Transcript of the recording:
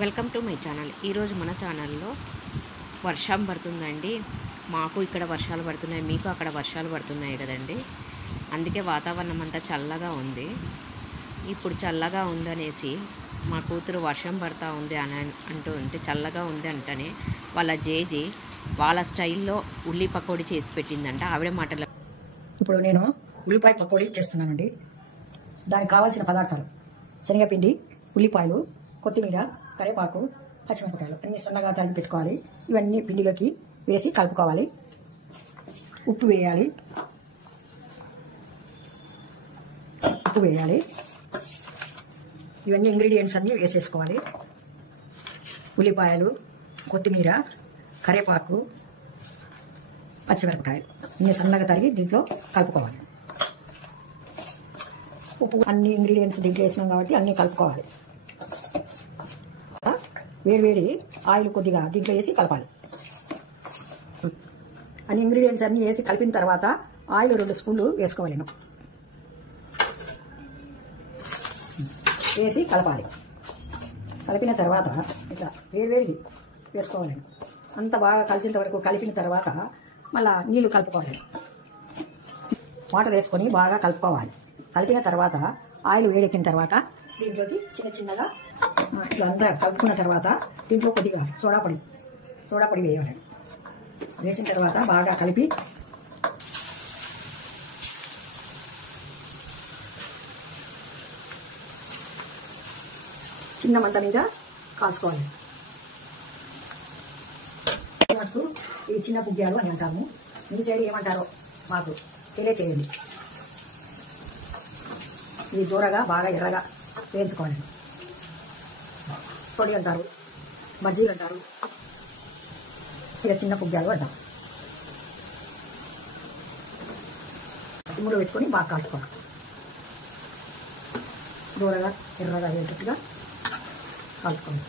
Welcome to my channel. ఈరోజు మన ఛానల్లో వర్షం పడుతుందండి. మాకు ఇక్కడ వర్షాలు పడుతున్నాయి, మీకు అక్కడ వర్షాలు పడుతున్నాయి కదండి. అందుకే వాతావరణం అంతా చల్లగా ఉంది. ఇప్పుడు చల్లగా ఉందనేసి మా కూతురు వర్షం పడుతూ ఉంది అని అంటూ ఉంటే, చల్లగా ఉంది అంటేనే వాళ్ళ జేజీ వాళ్ళ స్టైల్లో ఉల్లి పకోడీ చేసి పెట్టిందంట. ఆవిడ మాటలు. ఇప్పుడు నేను ఉల్లిపాయ పకోడీ చేస్తున్నానండి. దానికి కావాల్సిన పదార్థాలు: శనగపిండి, ఉల్లిపాయలు, కొత్తిమీర, కరివేపాకు, పచ్చిమిరపకాయలు అన్నీ సన్నగా తరిగి పెట్టుకోవాలి. ఇవన్నీ పిండిలోకి వేసి కలుపుకోవాలి. ఉప్పు వేయాలి. ఇవన్నీ ఇంగ్రీడియంట్స్ అన్నీ వేసేసుకోవాలి. ఉల్లిపాయలు, కొత్తిమీర, కరివేపాకు, పచ్చిమిరపకాయలు అన్నీ సన్నగా తరిగి దీంట్లో కలుపుకోవాలి. ఉప్పు అన్ని ఇంగ్రీడియంట్స్ దీంట్లో వేసినాం కాబట్టి అన్నీ కలుపుకోవాలి. వేడి ఆయిల్ కొద్దిగా దీంట్లో వేసి కలపాలి. అన్ని ఇంగ్రీడియంట్స్ అన్నీ వేసి కలిపిన తర్వాత ఆయిల్ 2 స్పూన్లు వేసుకోవాలి. వేసి కలపాలి. కలిపిన తర్వాత ఇట్లా వేడిది వేసుకోవాలి. అంత బాగా కలిసినంత వరకు కలిపిన తర్వాత మళ్ళీ నీళ్లు కలుపుకోవాలి. వాటర్ వేసుకొని బాగా కలుపుకోవాలి. కలిపిన తర్వాత ఆయిల్ వేడెక్కిన తర్వాత దీంట్లోకి చిన్నగా ఇట్లా అంతా కలుపుకున్న తర్వాత దీంట్లో కొద్దిగా సోడాపొడి వేయాలి. వేసిన తర్వాత బాగా కలిపి చిన్న మంట మీద కాల్చుకోవాలి. మటుకు ఇవి చిన్న పుగ్గాలు అని అంటాము. మీ సైడ్ ఏమంటారో మాకు తెలియచేయండి. ఇవి దూరగా బాగా ఎర్రగా వేయించుకోవాలి. పొడి అంటారు, మజ్జిగ అంటారు, ఇక చిన్న పుగ్గాలు అంటాం. సిమ్ములో పెట్టుకొని బాగా కాల్చుకోవాలి. దూరగా ఎర్రగా వేసేట్టుగా కాల్చుకోవాలి.